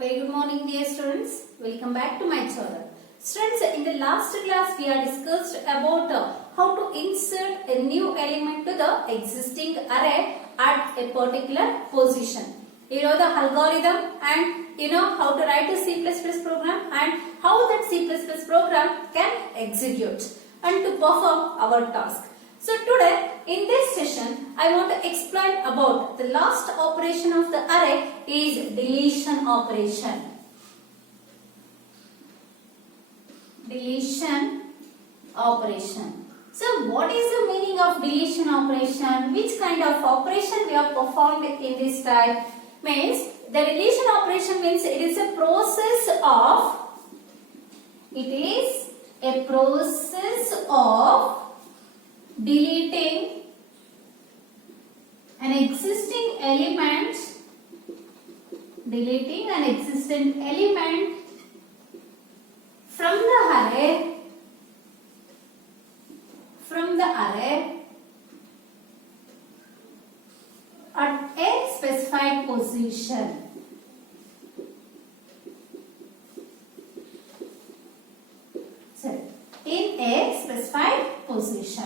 Very good morning dear students. Welcome back to my channel. Students, in the last class we have discussed about how to insert a new element to the existing array at a particular position. You know the algorithm and you know how to write a C++ program and how that C++ program can execute and to perform our task. So today in this session I want to explain about the last operation of the array is deletion operation. Deletion operation. So what is the meaning of deletion operation? Which kind of operation we have performed in this type? Means the deletion operation means it is a process of deleting an existing element from the array at a specified position. In a specified position.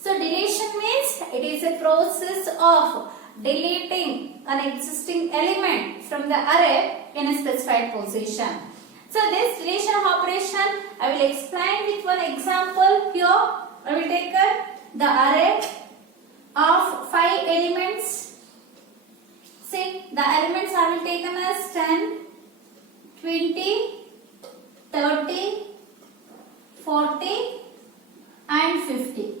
So deletion means it is a process of deleting an existing element from the array in a specified position. So this deletion operation I will explain with one example here. I will take the array of 5 elements. See, the elements I will take as 10, 20, 30, 40 and 50.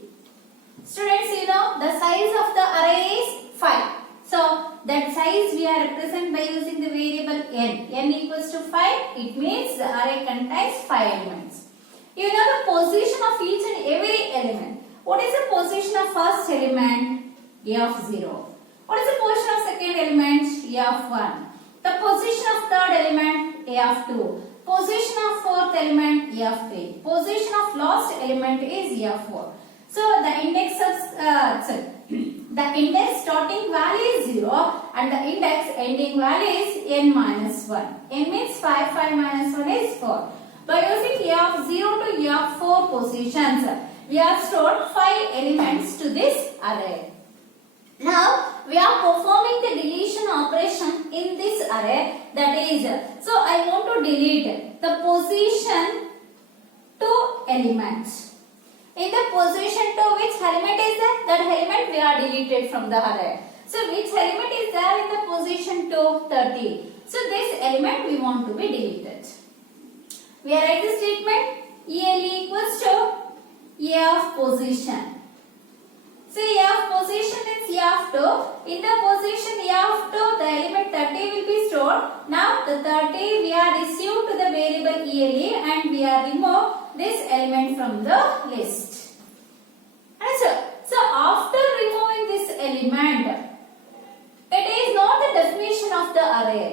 Students, you know the size of the array is 5. So that size we are represent by using the variable n. N equals to 5. It means the array contains 5 elements. You know the position of each and every element. What is the position of first element? A of 0. What is the position of second element? A of 1. The position of third element? A of 2. Position of fourth element? A of 3. Position of last element is A of 4. So the index starting value is 0 and the index ending value is n minus 1. N means 5, 5 minus 1 is 4. By using A of 0 to A of 4 positions, we have stored 5 elements to this array. Now we are performing the deletion operation in this array, that is, so I want to delete the position 2 elements. In the position 2, which element is that? That element we are deleted from the array. So which element is there in the position 2? 30. So this element we want to be deleted. We write the statement ELE equals to A of position. So A of position is A of 2. In the position A of 2, the element 30 will be stored. Now the 30 we are received to the variable ELE and we are remove this element from the list. So after removing this element, it is not the definition of the array.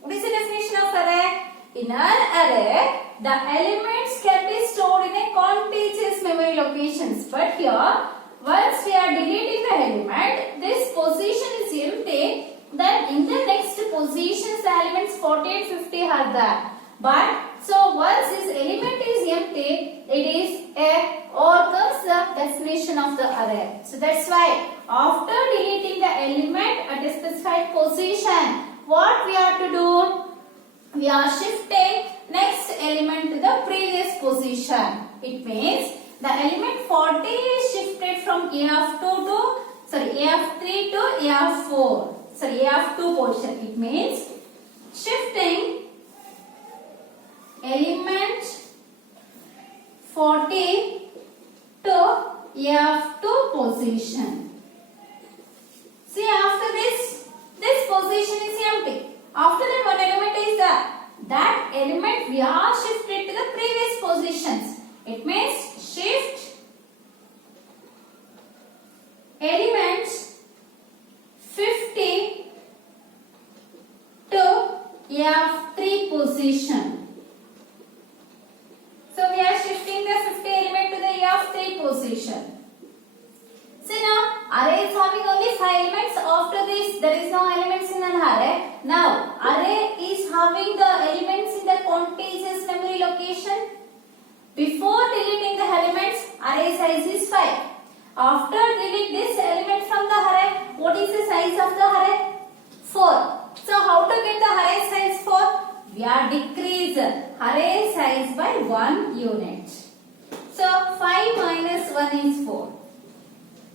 What is the definition of array? In an array, the elements can be stored in a contiguous memory locations. But here, once we are deleting the element, this position is empty. Then in the next positions, the elements 40 and 50 are there. But so once this element is empty, it is a overcomes the definition of the array. So that's why after deleting the element at a specified position, what we have to do? We are shifting next element to the previous position. It means the element 40 is shifted from A of 2 to A of 3 to A of 4. A of 2 position. It means shifting element 40 to A of 2 position. See, after this position is empty. After that, one element is there. That element we are shifted to the previous positions. It means shift element 50 to A of 3 position. So we are shifting the 50 element to the A of 3 position. See now, array is having only 5 elements. After this, there is no elements in an array. Now, array is the array size for? We are decrease array size by 1 unit. So 5 minus 1 is 4.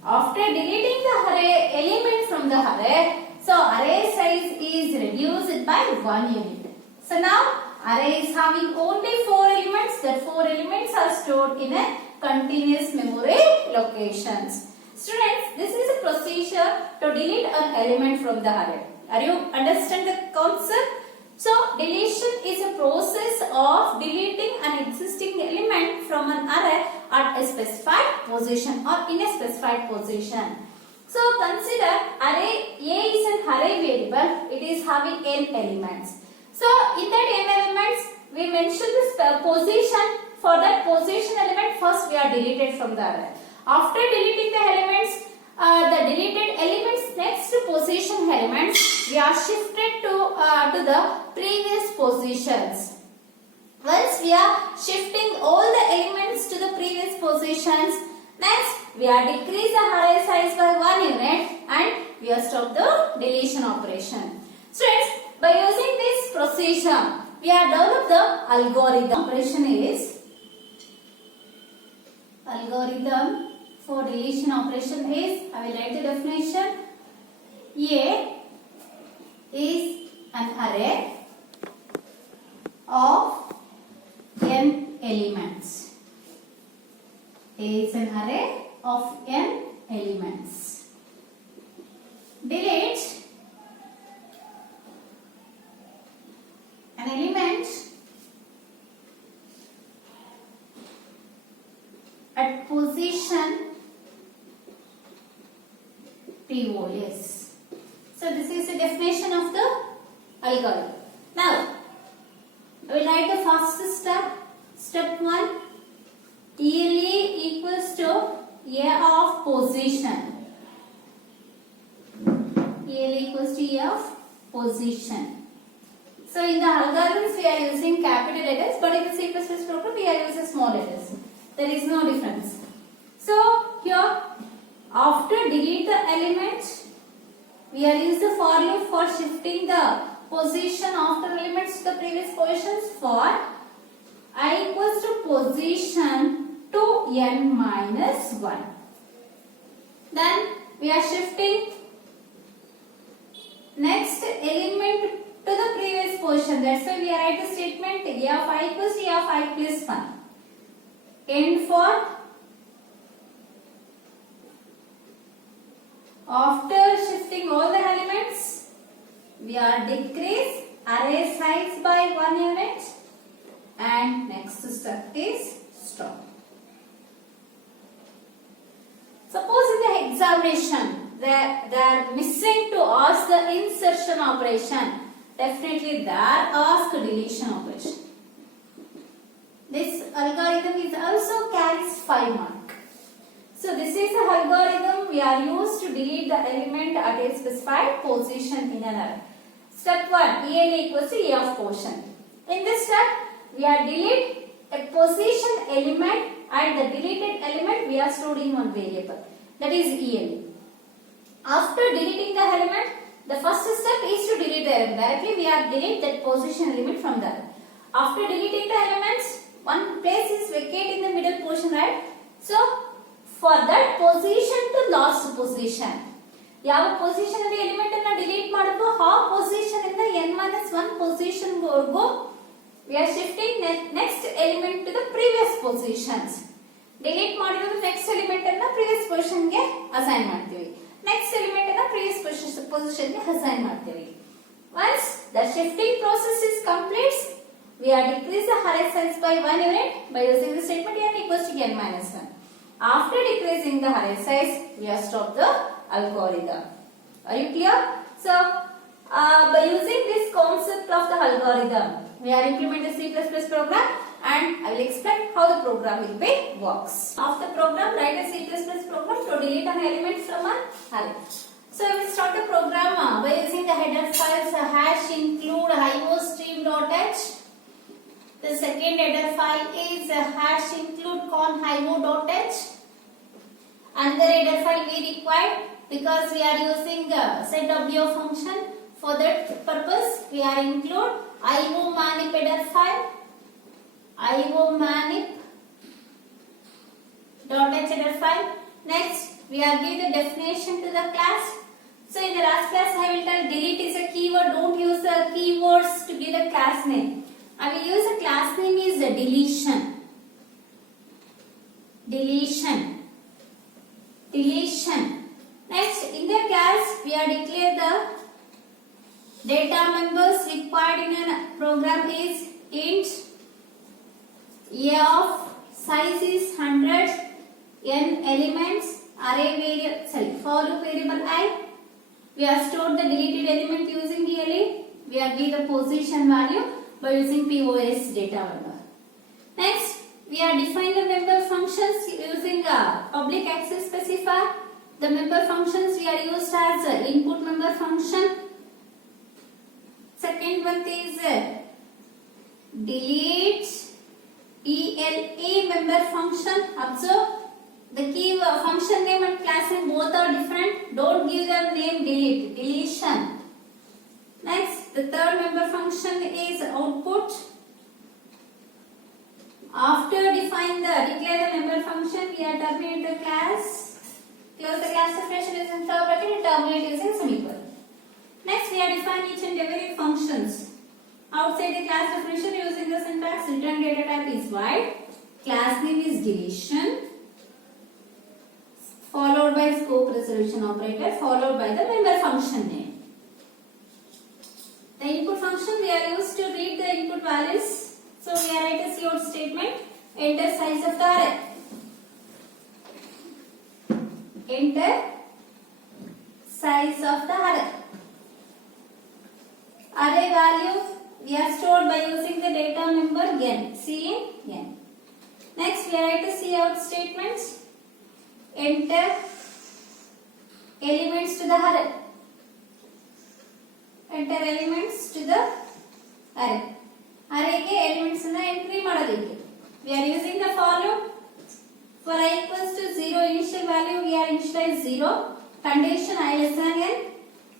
After deleting the array element from the array, so array size is reduced by 1 unit. So now array is having only 4 elements. That 4 elements are stored in a continuous memory locations. Students, this is a procedure to delete an element from the array. Are you understand the concept? So deletion is a process of deleting an existing element from an array at a specified position or in a specified position. So consider array A is an array variable. It is having n elements. So in that n elements, we mention this position. For that position element, first we are deleted from the array. After deleting the elements, the deleted elements next position elements, we are shifted to the previous positions. Once we are shifting all the elements to the previous positions, next we are decrease the array size by 1 unit and we are stop the deletion operation. Students, by using this procedure, we are develop the algorithm. Operation is algorithm for deletion operation is, I will write the definition. A is an array of n elements. A is an array of n elements. Delete an element at position POS. So this is the definition of the algorithm. Now, I will write the first step. Step 1. ELE equals to A of position. ELE equals to A of position. So in the algorithms we are using capital letters, but in the C++ program we are using small letters. There is no difference. So here, after delete the element, we are using the for loop for shifting the position after elements to the previous positions for I equals to position to n minus 1. Then we are shifting next element to the previous position. That's why we write the statement A of I equals to A of I plus 1. And for after shifting all the elements, we are decrease array size by 1 unit and next step is stop. Suppose in the examination they are missing to ask the insertion operation, definitely they are asked deletion operation. This algorithm is also carries 5 marks. So this is the algorithm we are used to delete the element at a specified position in an array. Step 1, ELE equals to A of position. In this step, we are delete a position element and the deleted element we are storing one variable. That is ELE. After deleting the element, the first step is to delete the element. Directly we are delete that position element from the array. After deleting the elements, one place is vacant in the middle portion, right? So for that position to last position, ಯಾವ position ಅಲ್ಲಿ element ಅನ್ನು delete ಮಾಡಬೇಕು ಆ position ಇಂದ n-1 position ವರೆಗೂ we are shifting next element to the previous positions. delete ಮಾಡಿರೋದು next element ಅನ್ನು previous position ಗೆ assign ಮಾಡ್ತೀವಿ. next element ಅನ್ನು previous position ಗೆ assign ಮಾಡ್ತೀವಿ. Once the shifting process is complete, we are decrease the array size by 1 unit by using the statement n equals to n-1. After decreasing the array size, we have stopped the algorithm. Are you clear? So, by using this concept of the algorithm, we are implementing the C++ program and I will explain how the program will be works. Of the program, write a C++ program to delete an element from an array. So, we will start the program by using the header files hash include iostream.h. The second header file is hash include conhio.h. Another header file we require because we are using setw function For that purpose, we are include IOMANIP header file, IOMANIP.h header file. Next, we are give the definition to the class. So in the last class, I will tell delete is a keyword. Don't use the keywords to give the class name. I will use the class name is deletion. Next, in the class, we are declare the data members required in a program is int a of size is 100, n elements, array variable, for loop variable I. We have stored the deleted element using ELE. We have give the position value by using POS data member. Next, we are define the member functions using a public access specifier. The member functions we are used as a input member function. Second one is delete ELE member function. Observe the key function name and class name both are different. Don't give them name delete, deletion. Next, the third member function is output. After declare the member function, we are terminate the class. Close the class definition using curly bracket and terminate using semicolon. Next, we are define each and every functions. Outside the class definition using the syntax, return data type is void. Class name is deletion. Followed by scope resolution operator, followed by the member function name. The input function we are used to read the input values. So we are write a cout statement. Enter size of the array. Enter size of the array. Array value we are stored by using the data member n. C in n. Next we are write a cout statements. Enter elements to the array. Enter elements to the array. Array ke elements na entry madadike. We are using the for loop. For I equals to 0 initial value, we are initialize 0. Condition I less than n.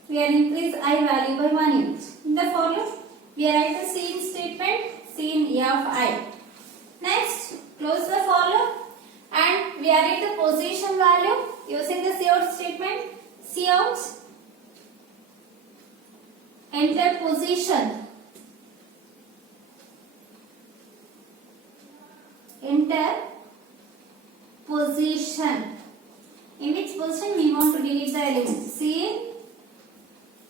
We are increase I value by 1 unit. In the for loop, we are write the cin statement, cin a of I. Next, close the for loop. And we are at the position value using the cout statement. Cout enter position. Enter position. In which position we want to delete the element? C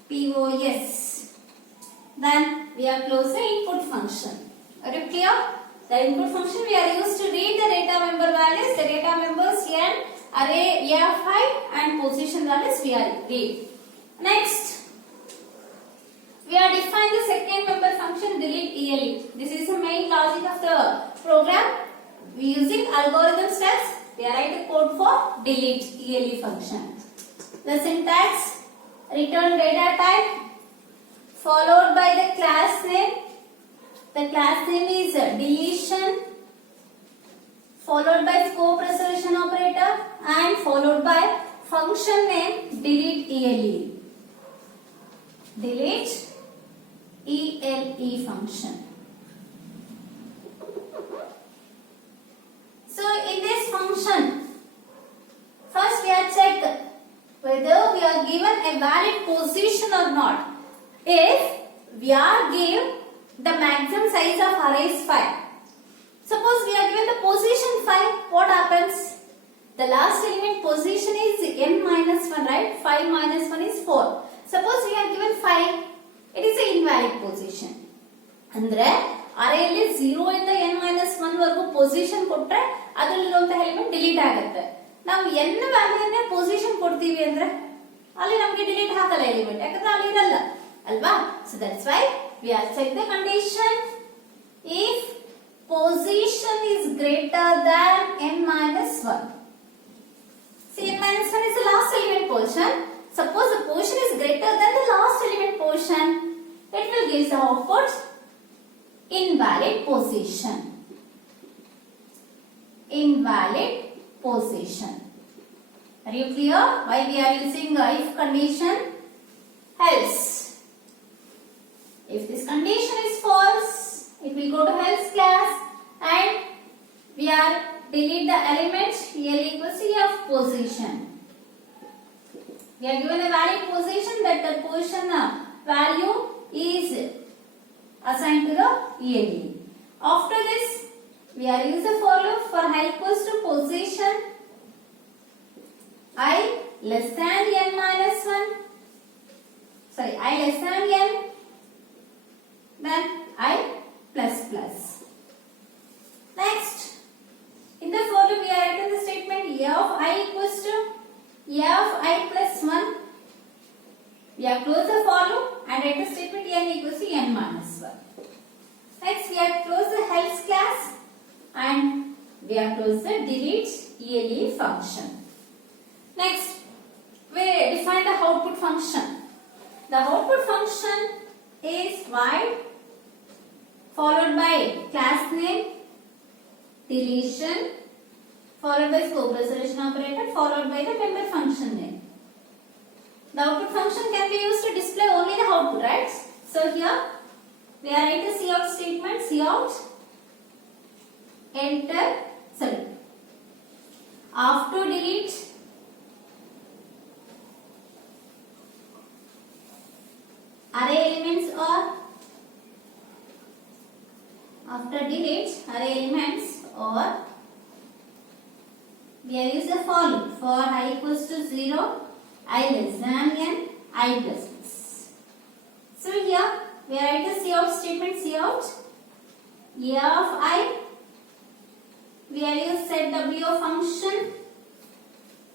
POS. Then we are close the input function. Are you clear? The input function we are used to read the data member values, the data members n, array a of I and position values we are read. Next, we are define the second member function delete ELE. This is the main logic of the program. We using algorithm steps. We are write a code for delete ELE function. The syntax return data type followed by the class name. The class name is deletion followed by scope resolution operator and followed by function name delete ELE. Delete ELE function. So in this function, first we are check whether we are given a valid position or not. If we are given the maximum size of array is 5. Suppose we are given the position 5, what happens? The last element position is n minus 1, right? 5 minus 1 is 4. Suppose we are given 5, it is an invalid position. Andre array alli 0 ಇಂದ n minus 1 ವರೆಗೂ position ಕೊಟ್ರೆ ಅದರಲ್ಲಿರುವಂತ element delete ಆಗುತ್ತೆ. ನಾವು n ವ್ಯಾಲ್ಯೂನೇ position ಕೊಡ್ತೀವಿ ಅಂದ್ರೆ ಅಲ್ಲಿ ನಮಗೆ delete ಆಗಲ್ಲ ಎಲಿಮೆಂಟ್, ಯಾಕಂದ್ರೆ ಅಲ್ಲಿ ಇರಲ್ಲ ಅಲ್ವಾ? So that's why we are check the condition. If position is greater than n minus 1. See, n minus 1 is the last element position. Suppose the position is greater than the last element position, it will give the output invalid position. Invalid position. Are you clear? Why we are using if condition? Else. If this condition is false, it will go to else class and we are delete the element L equals to F position. We are given a valid position that the position value is assigned to the ELE. After this, we are use the for loop for I equals to position I less than n minus 1. Sorry, I less than n, then I plus plus. Next, in the for loop we are writing the statement A of I equals to A of I plus 1. We have closed the for loop and write the statement n equals to n minus 1. Next, we have closed the else class and we have closed the delete ELE function. Next, we define the output function. The output function is void followed by class name, deletion, followed by scope resolution operator, followed by the member function name. The output function can be used to display only the output, right? So here we are in the cout statement, cout, enter, sorry, after delete array elements or after delete array elements or we are use the for loop for I equals to 0, I less than n, I plus plus. So here we are write the cout statement, cout A of I, we are use set W function,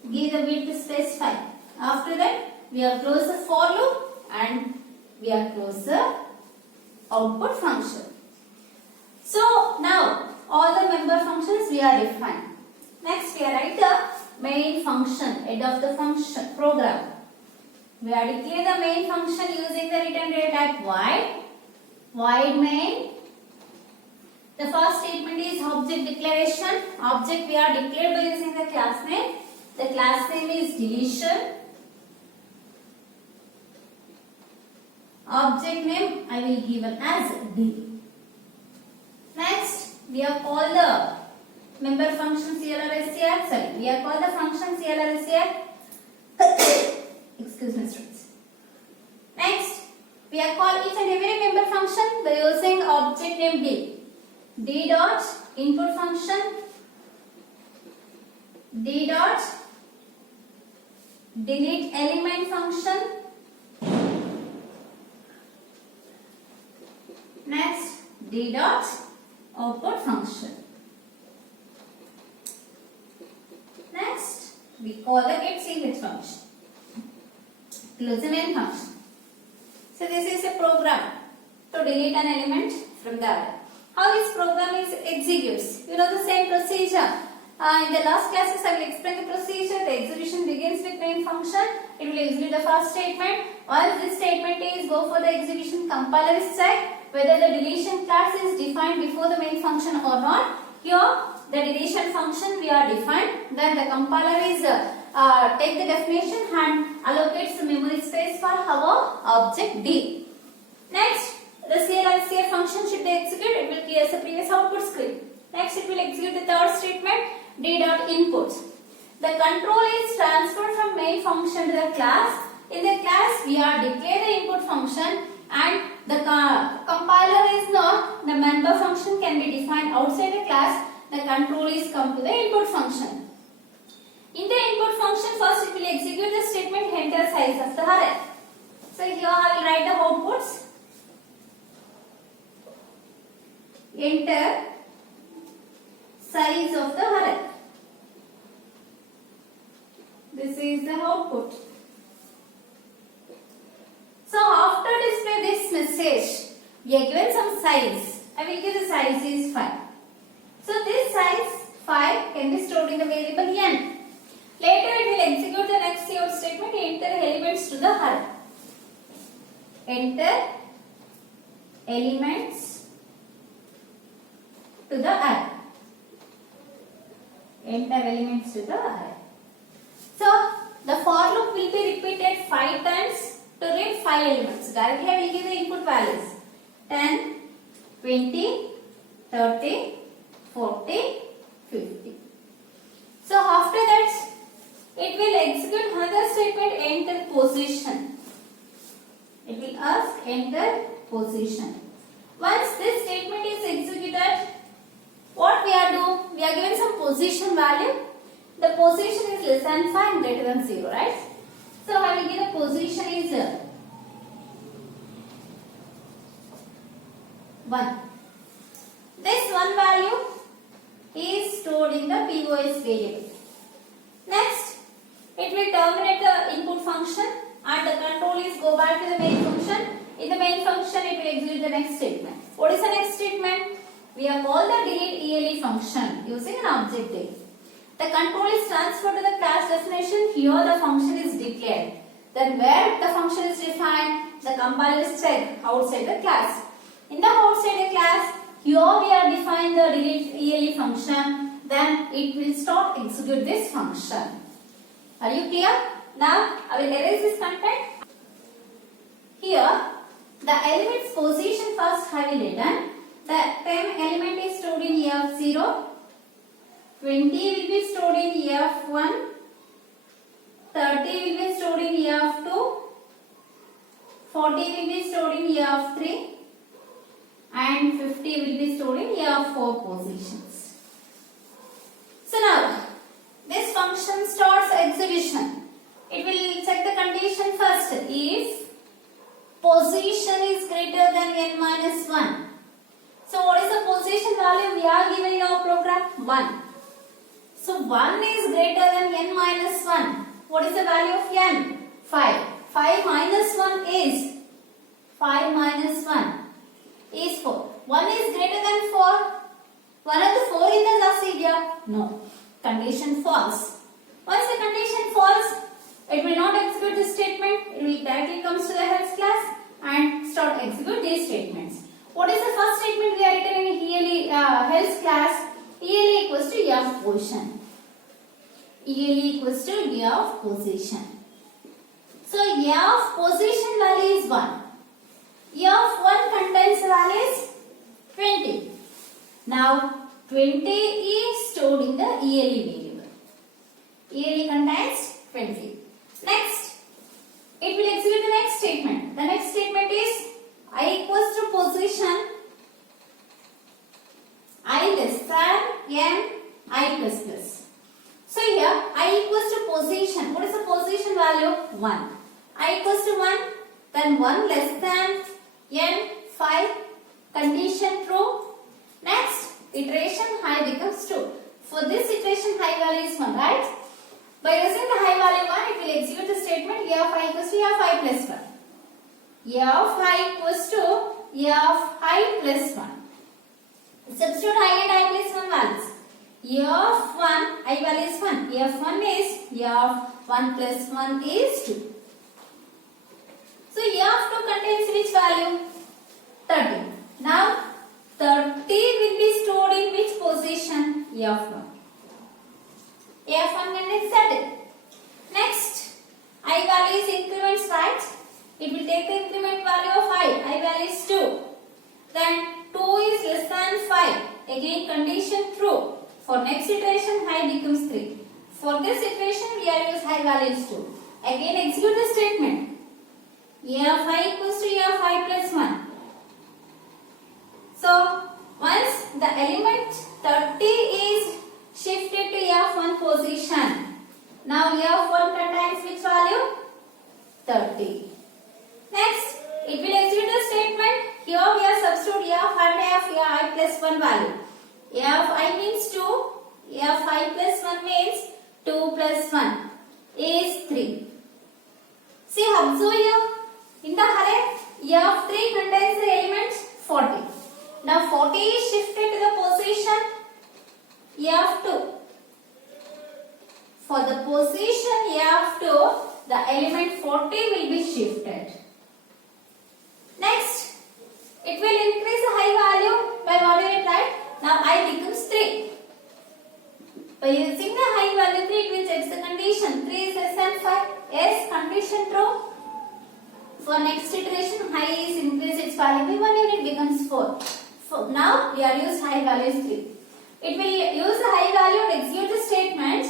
give the bit to specify. After that we have closed the for loop and we have closed the output function. So now all the member functions we are defined. Next we are write the main function, head of the function program. We are declare the main function using the return data type void, void main. The first statement is object declaration. Object we are declared by using the class name. The class name is deletion. Object name I will given as D. Next, we have called the member function CLRSCR. Sorry, we have called the function CLRSCR. Excuse me, students. Next, we have called each and every member function by using object name D. D dot input function, D dot delete element function. Next, D dot output function. Next, we call the get secret function. Close the main function. So this is a program to delete an element from the array. How this program is executes? You know the same procedure. In the last classes I will explain the procedure. The execution begins with main function. It will execute the first statement. Once this statement is go for the execution, compiler is check whether the deletion class is defined before the main function or not. Here the deletion function we are defined. Then the compiler is take the definition and allocates the memory space for our object D. Next, the CLRSCR function should be executed. It will create the previous output screen. Next, it will execute the third statement D dot input. The control is transferred from main function to the class. In the class, we are declare the input function and the compiler is not. The member function can be defined outside the class. The control is come to the input function. In the input function, first it will execute the statement enter size of the array. So here I will write the outputs. Enter size of the array. This is the output. So after display this message, we are given some size. I will give the size is 5. So this size 5 can be stored in the variable n. Later it will execute the next cout statement, enter elements to the array. Enter elements to the array. Enter elements to the array. So the for loop will be repeated 5 times to read 5 elements. Directly I will give the input values. 20, 30, 40, 50. So after that, it will execute another statement, enter position. It will ask enter position. Once this statement is executed, what we are doing? We are given some position value. The position is less than 5, greater than 0, right? So I will give the position is 1. This 1 value is stored in the POS variable. Next, it will terminate the input function and the control is go back to the main function. In the main function, it will execute the next statement. What is the next statement? We have called the delete ELE function using an objective. The control is transferred to the class definition. Here the function is declared. Then where the function is defined, the compiler is checked outside the class. In the outside the class, here we are defined the delete ELE function. Then it will start execute this function. Are you clear? Now I will erase this content. Here the element's position first I will return. The 10 element is stored in EF0. 20 will be stored in EF1. 30 will be stored in EF2. 40 will be stored in EF3. And 50 will be stored in EF4 positions. So now, this function starts execution. It will check the condition first. If position is greater than n minus 1. So what is the position value we are given in our program? 1. So 1 is greater than n minus 1. What is the value of n? 5. 5 minus 1 is 5 minus 1 is 4. 1 is greater than 4. One of the 4 in the Zassidia? No. Condition false. Once the condition false, it will not execute this statement. It will directly comes to the else class and start execute these statements. What is the first statement we are written in ELE else class? ELE equals to E of position. ELE equals to E of position. So E of position value is 1. E of 1 contains value is 20. Now 20 is stored in the ELE variable. ELE contains 20. Next, it will execute the next statement. The next statement is I equals to position I less than n I plus plus. So here I equals to position. What is the position value? 1. I equals to 1. Then 1 less than n 5. Condition true. Next, iteration high becomes 2. For this iteration high value is 1, right? By using the high value 1, it will execute the statement E of I equals to E of I plus 1. E of I equals to E of I plus 1. Substitute I and I plus 1 values. E of 1, I value is 1. E of 1 is E of 1 plus 1 is 2. So E of 2 contains which value? 30. Now 30 will be stored in which position? E of 1. E of 1 contains 30. Next, I value is increments, right? It will take the increment value of I. I value is 2. Then 2 is less than 5. Again condition true. For next iteration I becomes 3. For this iteration we are use I value is 2. Again execute the statement. E of I equals to E of I plus 1. So once the element 30 is shifted to E of 1 position. Now E of 1 contains which value? 30. Next, it will execute the statement. Here we are substitute E of I of E of I plus 1 value. E of I means 2. E of I plus 1 means 2 plus 1 is 3. See, observe here. In the array, E of 3 contains the element 40. Now 40 is shifted to the position E of 2. For the position E of 2, the element 40 will be shifted. Next, it will increase the high value by modulating, right? Now I becomes 3. By using the high value 3, it will check the condition. 3 is less than 5. Yes, condition true. For next iteration, high is increased its value by 1 unit becomes 4. For now we are used high value is 3. It will use the high value and execute the statement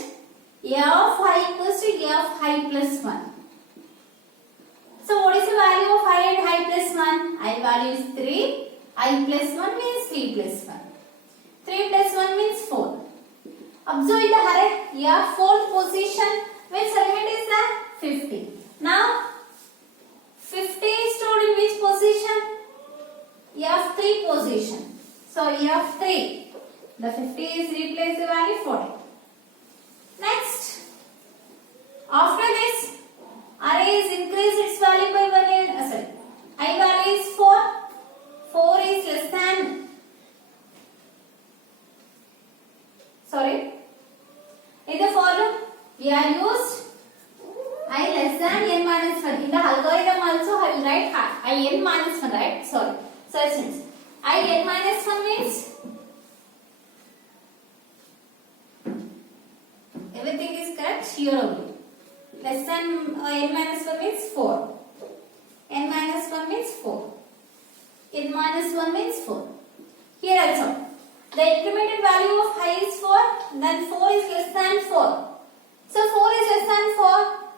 a of I equals to a of I plus 1. So what is the value of I and I plus 1? I value is 3. I plus 1 means 3 plus 1. 3 plus 1 means 4. Observe the array. A fourth position. Which element is that? 50. Now 50 is stored in which position? A of 3 position. So A of 3. The 50 is replaced the value 40. Next. After this, array is increased its value by 1. Sorry. I value is 4. 4 is less than. Sorry. In the for loop, we are used I less than n minus 1. In the algorithm also, I will write I n minus 1, right? Sorry. So it means I n minus 1 means everything is correct here only. Less than n minus 1 means 4. N minus 1 means 4. N minus 1 means 4. Here also. The incremented value of I is 4. Then 4 is less than 4. So 4 is less than 4.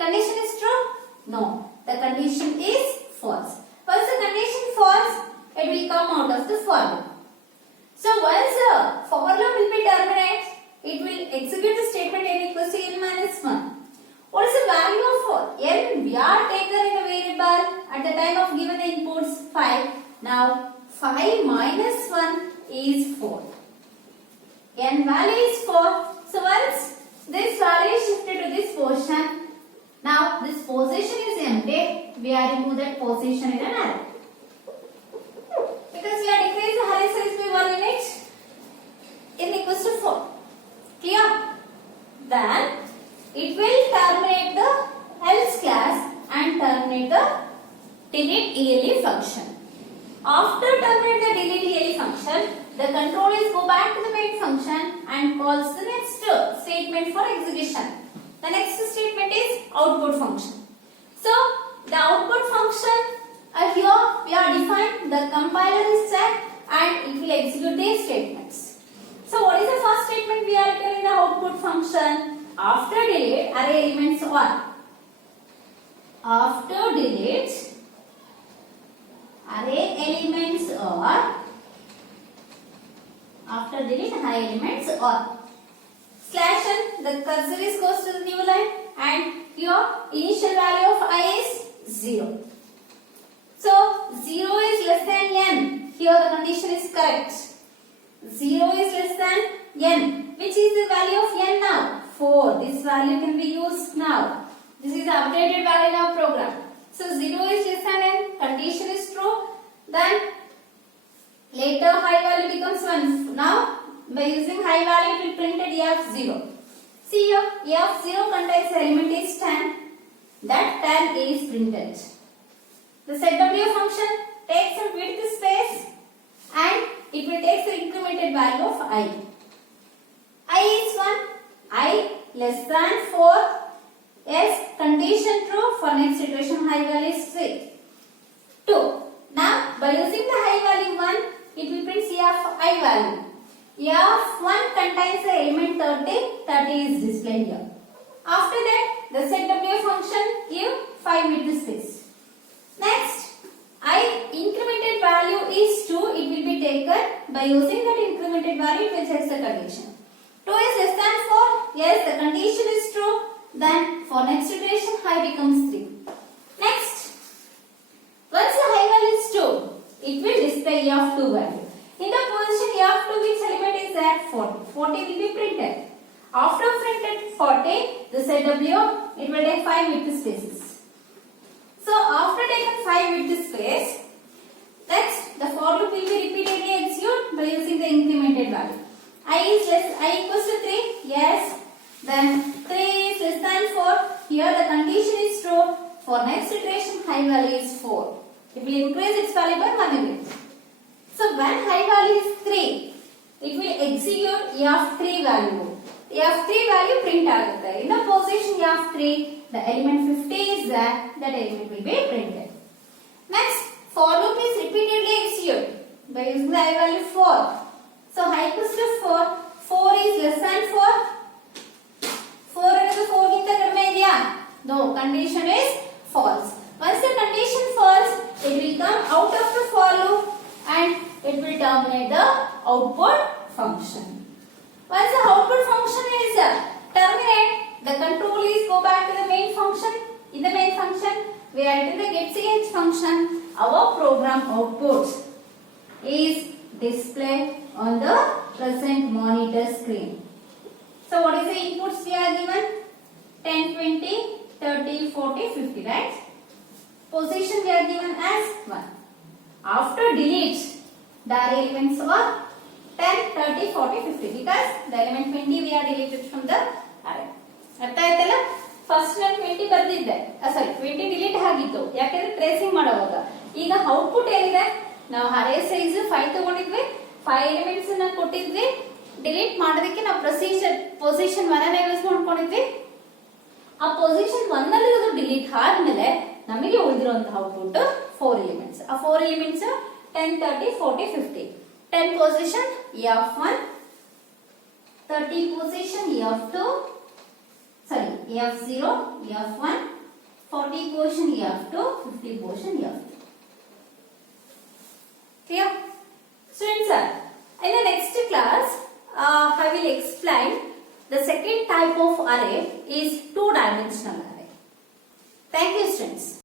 Condition is true? No. The condition is false. Once the condition false, it will come out of the for loop. So once the for loop will be terminated, it will execute the statement n equals to n minus 1. What is the value of n? We are taken in the variable at the time of given the inputs 5. Now 5 minus 1 is 4. N value is 4. So once this value is shifted to this portion, now this position is empty. We are remove that position in an array. Because we are decreasing the array size by 1 unit, n equals to 4. Clear? Then it will terminate the else class and terminate the delete ELE function. After terminate the delete ELE function, the controllers go back to the main function and calls the next statement for execution. The next statement is output function. So the output function here we are defined the compiler is set and it will execute these statements. So what is the first statement we are returning the output function? After delete array elements are. After delete array elements are. After delete array elements are. Slash n, the cursor is goes to the new line and your initial value of I is 0. So 0 is less than n. Here the condition is correct. 0 is less than n. Which is the value of n now? 4. This value can be used now. This is the updated value in our program. So 0 is less than n. Condition is true. Then later high value becomes 1. Now by using high value it will print a of 0. See here a of 0 contains element is 10. That 10 is printed. The setW function takes a width space and it will take the incremented value of I. I is 1. I less than 4. Yes, condition true. For next iteration high value is 3. 2. Now by using the high value 1, it will print C of I value. A of 1 contains the element 30. 30 is displayed here. After that, the setW function give 5 width space. Next, I incremented value is 2. It will be taken by using that incremented value. It will check the condition. 2 is less than 4. Yes, the condition is true. Then for next iteration, high becomes 3. Next, once the high value is 2, it will display A of 2 value. In the position A of 2, which element is that? 40. 40 will be printed. After printed 40, the setW, it will take 5 width spaces. So after taking 5 width space, next the for loop will be repeatedly executed by using the incremented value. I equals to 3. Yes. Then 3 is less than 4. Here the condition is true. For next iteration, high value is 4. It will increase its value by 1 unit. So when high value is 3, it will execute A of 3 value. A of 3 value print agutte. In the position A of 3, the element 50 is there. That element will be printed. Next, for loop is repeatedly executed. by using the I value 4. So I equals to 4. 4 is less than 4. 4 is 4 ಗಿಂತ ಕಡಿಮೆ ಇದೆಯಾ? No, condition is false. Once the condition false, it will come out of the for loop and it will terminate the output function. Once the output function is terminate, the control is go back to the main function. In the main function, we are in the getCH function. Our program output is displayed on the present monitor screen. So what is the inputs we are given? 10, 20, 30, 40, 50, right? Position we are given as 1. After delete, the array elements are 10, 30, 40, 50 because the element 20 we are deleted from the array. ಅರ್ಥ ಆಯ್ತಲ್ಲ? First ನಾನು 20 ಬರ್ದಿದ್ದೆ, ಸಾರಿ 20 delete ಆಗಿತ್ತು ಯಾಕಂದ್ರೆ tracing ಮಾಡುವಾಗ. ಈಗ output ಏನಿದೆ, ನಾವು ಅರೇ size 5 ತಗೊಂಡಿದ್ವಿ, 5 elements ಅನ್ನ ಕೊಟ್ಟಿದ್ವಿ, ಡಿಲೀಟ್ ಮಾಡೋದಕ್ಕೆ ನಾವು ಪೊಸಿಷನ್ 1 ಅನ್ನ ಯೂಸ್ ಮಾಡ್ಕೊಂಡಿದ್ವಿ. ಆ ಪೊಸಿಷನ್ 1 ನಲ್ಲಿ ಅದು ಡಿಲೀಟ್ ಆದ್ಮೇಲೆ ನಮಗೆ ಉಳಿದಿರುವಂತಹ ಔಟ್ಪುಟ್ 4 ಎಲಿಮೆಂಟ್ಸ್. ಆ 4 elements 10, 30, 40, 50. 10 position F1, 30 position F2, sorry F0, F1, 40 position F2, 50 position F3. Clear? Students, in the next class, I will explain the second type of array is two-dimensional array. Thank you, students.